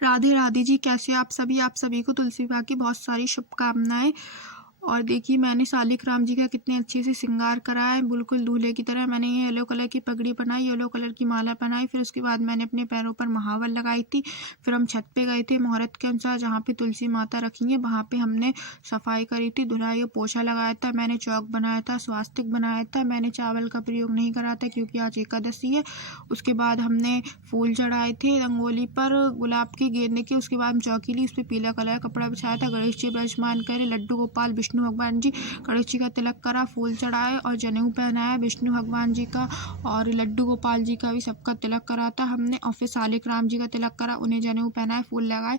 राधे राधे जी, कैसे आप सभी? आप सभी को तुलसी विवाह की बहुत सारी शुभकामनाएं। और देखिए मैंने सालिक राम जी का कितने अच्छे से श्रृंगार करा है, बिल्कुल दूल्हे की तरह। मैंने ये येलो कलर की पगड़ी बनाई, येलो कलर की माला पहनाई, फिर उसके बाद मैंने अपने पैरों पर महावर लगाई थी। फिर हम छत पे गए थे, मुहूर्त के अनुसार जहाँ पे तुलसी माता रखी है वहाँ पे हमने सफाई करी थी, धुलाई और पोछा लगाया था। मैंने चौक बनाया था, स्वास्तिक बनाया था। मैंने चावल का प्रयोग नहीं करा था क्योंकि आज एकादशी है। उसके बाद हमने फूल चढ़ाए थे रंगोली पर, गुलाब के, गेंदे के। उसके बाद हम चौकी ली, उस पर पीला कलर का कपड़ा बिछाया था। गणेश जी विराजमान करे, लड्डू गोपाल विष्णु भगवान जी, गणेश जी का तिलक करा, फूल चढ़ाए और जनेऊ पहनाया विष्णु भगवान जी का, और लड्डू गोपाल जी का भी सबका तिलक करा था हमने। और फिर सालिक राम जी का तिलक करा, उन्हें जनेऊ पहनाए, फूल लगाए,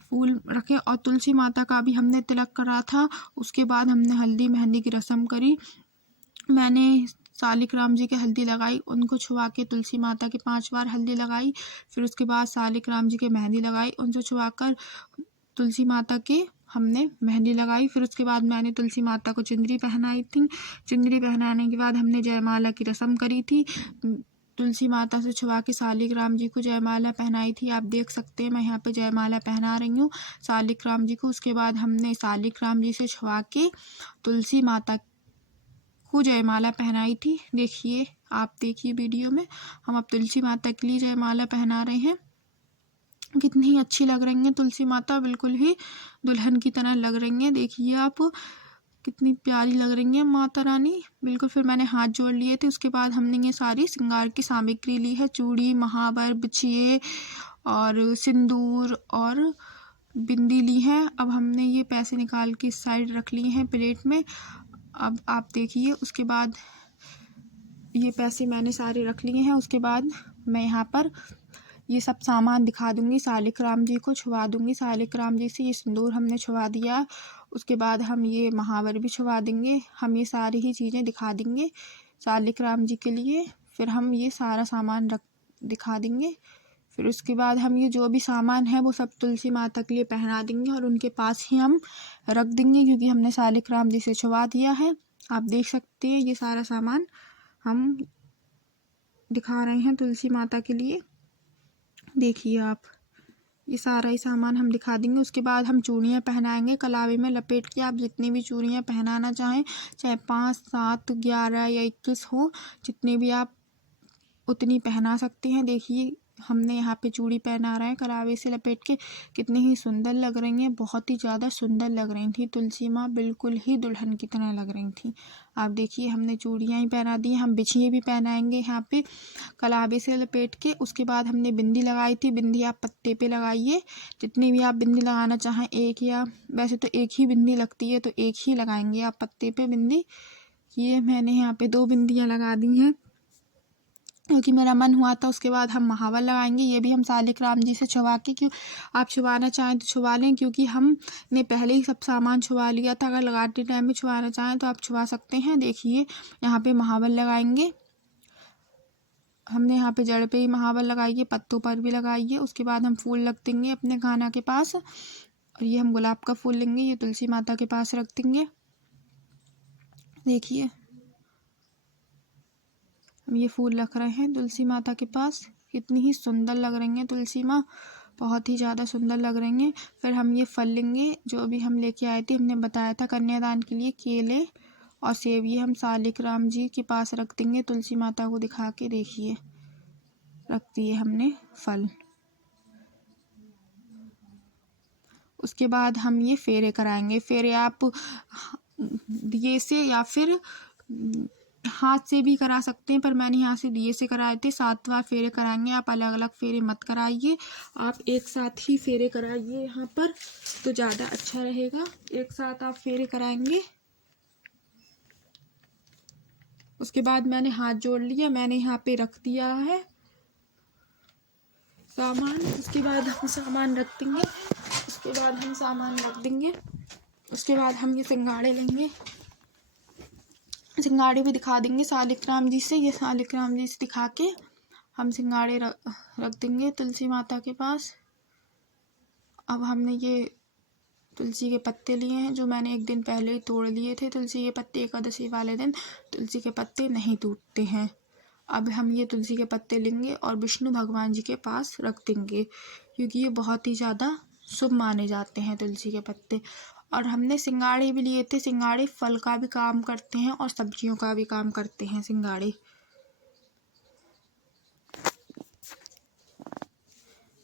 फूल रखे, और तुलसी माता का भी हमने तिलक करा था। उसके बाद हमने हल्दी मेहंदी की रस्म करी। मैंने सालिक राम जी के हल्दी लगाई, उनको छुआ के तुलसी माता के 5 बार हल्दी लगाई। फिर उसके बाद सालिक राम जी के मेहंदी लगाई, उनसे छुआकर तुलसी माता के हमने मेहंदी लगाई। फिर उसके बाद मैंने तुलसी माता को चुंदरी पहनाई थी। चुंदरी पहनाने के बाद हमने जयमाला की रस्म करी थी। तुलसी माता से छुआ के सालिक राम जी को जयमाला पहनाई थी। आप देख सकते हैं मैं यहाँ पे जयमाला पहना रही हूँ सालिक राम जी को। उसके बाद हमने सालिक राम जी से छुआ के तुलसी माता को जयमाला पहनाई थी। देखिए, आप देखिए वीडियो में, हम अब तुलसी माता के लिए जयमाला पहना रहे हैं। कितनी ही अच्छी लग रही हैं तुलसी माता, बिल्कुल ही दुल्हन की तरह लग रही हैं। देखिए आप, कितनी प्यारी लग रही हैं माता रानी, बिल्कुल। फिर मैंने हाथ जोड़ लिए थे। उसके बाद हमने ये सारी श्रृंगार की सामग्री ली है, चूड़ी, महावर, बिछिए और सिंदूर और बिंदी ली है। अब हमने ये पैसे निकाल के इस साइड रख लिए हैं प्लेट में। अब आप देखिए, उसके बाद ये पैसे मैंने सारे रख लिए हैं। उसके बाद मैं यहाँ पर ये सब सामान दिखा दूंगी, सालिक राम जी को छुआ दूंगी। सालिक राम जी से ये सिंदूर हमने छुआ दिया। उसके बाद हम ये महावर भी छुआ देंगे। हम ये सारी ही चीज़ें दिखा देंगे सालिक राम जी के लिए। फिर हम ये सारा सामान दिखा देंगे। फिर उसके बाद हम ये जो भी सामान है वो सब तुलसी माता के लिए पहना देंगे और उनके पास ही हम रख देंगे, क्योंकि हमने सालिक राम जी से छुआ दिया है। आप देख सकते हैं ये सारा सामान हम दिखा रहे हैं तुलसी माता के लिए। देखिए आप, ये सारा ही सामान हम दिखा देंगे। उसके बाद हम चूड़ियाँ पहनाएंगे कलावे में लपेट के। आप जितनी भी चूड़ियाँ पहनाना चाहें, चाहे 5, 7, 11 या 21 हो, जितनी भी आप उतनी पहना सकते हैं। देखिए हमने यहाँ पे चूड़ी पहना रहे हैं कलावे से लपेट के। कितनी ही सुंदर लग रही हैं, बहुत ही ज़्यादा सुंदर लग रही थी तुलसी माँ, बिल्कुल ही दुल्हन की तरह लग रही थी। आप देखिए हमने चूड़ियाँ ही पहना दी हैं। हम बिछिए भी पहनाएंगे यहाँ पे कलावे से लपेट के। उसके बाद हमने बिंदी लगाई थी। बिंदी आप पत्ते पे लगाइए, जितनी भी आप बिंदी लगाना चाहें। एक, या वैसे तो एक ही बिंदी लगती है तो एक ही लगाएंगे आप पत्ते पे बिंदी। ये मैंने यहाँ पे 2 बिंदियाँ लगा दी हैं क्योंकि मेरा मन हुआ था। उसके बाद हम महावर लगाएंगे, ये भी हम सालिक राम जी से छुआ के, क्यों आप छुआना चाहें तो छुआ लें, क्योंकि हमने पहले ही सब सामान छुआ लिया था। अगर लगाते टाइम में छुआना चाहें तो आप छुआ सकते हैं। देखिए यहाँ पे महावर लगाएंगे हमने, यहाँ पे जड़ पे ही महावर लगाइए, पत्तों पर भी लगाइए। उसके बाद हम फूल रख देंगे अपने खाना के पास, और ये हम गुलाब का फूल लेंगे, ये तुलसी माता के पास रख देंगे। देखिए हम ये फूल रख रहे हैं तुलसी माता के पास। कितनी ही सुंदर लग रही हैं तुलसी माँ, बहुत ही ज़्यादा सुंदर लग रही हैं। फिर हम ये फल लेंगे जो भी हम लेके आए थे, हमने बताया था कन्यादान के लिए, केले और सेब। ये हम सालिक राम जी के पास रख देंगे तुलसी माता को दिखा के। देखिए रख दिए हमने फल। उसके बाद हम ये फेरे कराएंगे। फेरे आप दिए से या फिर हाथ से भी करा सकते हैं, पर मैंने यहाँ से दिए से कराए थे। 7 बार फेरे कराएंगे। आप अलग अलग फेरे मत कराइए, आप एक साथ ही फेरे कराइए यहाँ पर, तो ज़्यादा अच्छा रहेगा। एक साथ आप फेरे कराएंगे। उसके बाद मैंने हाथ जोड़ लिया, मैंने यहाँ पे रख दिया है सामान। उसके बाद हम सामान रख देंगे। उसके बाद हम ये सिंगाड़े लेंगे, सिंगाड़े भी दिखा देंगे सालिक राम जी से। ये सालिक राम जी से दिखा के हम सिंगाड़े रख देंगे तुलसी माता के पास। अब हमने ये तुलसी के पत्ते लिए हैं जो मैंने एक दिन पहले ही तोड़ लिए थे। तुलसी के पत्ते एकादशी वाले दिन तुलसी के पत्ते नहीं टूटते हैं। अब हम ये तुलसी के पत्ते लेंगे और विष्णु भगवान जी के पास रख देंगे। क्योंकि ये बहुत ही ज़्यादा शुभ माने जाते हैं तुलसी के पत्ते। और हमने सिंगाड़े भी लिए थे। सिंगाड़े फल का भी काम करते हैं और सब्जियों का भी काम करते हैं सिंगाड़े।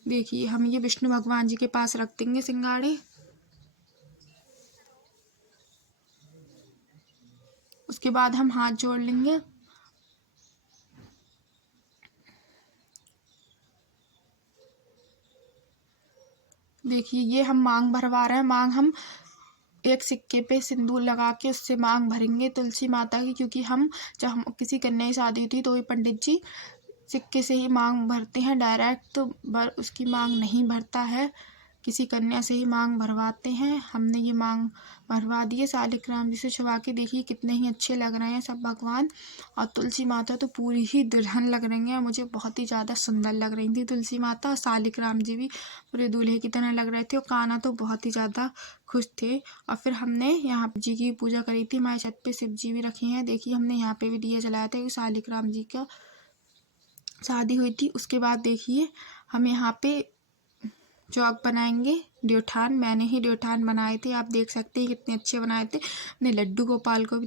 देखिए हम ये विष्णु भगवान जी के पास रख देंगे सिंगाड़े। उसके बाद हम हाथ जोड़ लेंगे। देखिए ये हम मांग भरवा रहे हैं। मांग हम एक सिक्के पे सिंदूर लगा के उससे मांग भरेंगे तुलसी माता की, क्योंकि हम जब हम किसी कन्या की शादी होती है तो ये पंडित जी सिक्के से ही मांग भरते हैं, डायरेक्ट तो उसकी मांग नहीं भरता है, किसी कन्या से ही मांग भरवाते हैं। हमने ये मांग भरवा दी है शालिग्राम जी से छुपा के। देखिए कितने ही अच्छे लग रहे हैं सब भगवान। और तुलसी माता तो पूरी ही दुल्हन लग रही हैं, मुझे बहुत ही ज़्यादा सुंदर लग रही थी तुलसी माता। और शालिग्राम जी भी पूरे दूल्हे की तरह लग रहे थे और कान्हा तो बहुत ही ज़्यादा खुश थे। और फिर हमने यहाँ जी की पूजा करी थी। हमारे छत पे शिव जी भी रखे हैं। देखिए हमने यहाँ पे भी दिया जलाया था, क्योंकि शालिग्राम जी का शादी हुई थी। उसके बाद देखिए हम यहाँ पे चौक बनाएंगे, ड्योठान। मैंने ही ड्योठान बनाए थे, आप देख सकते हैं कितने अच्छे बनाए थे। अपने लड्डू गोपाल को भी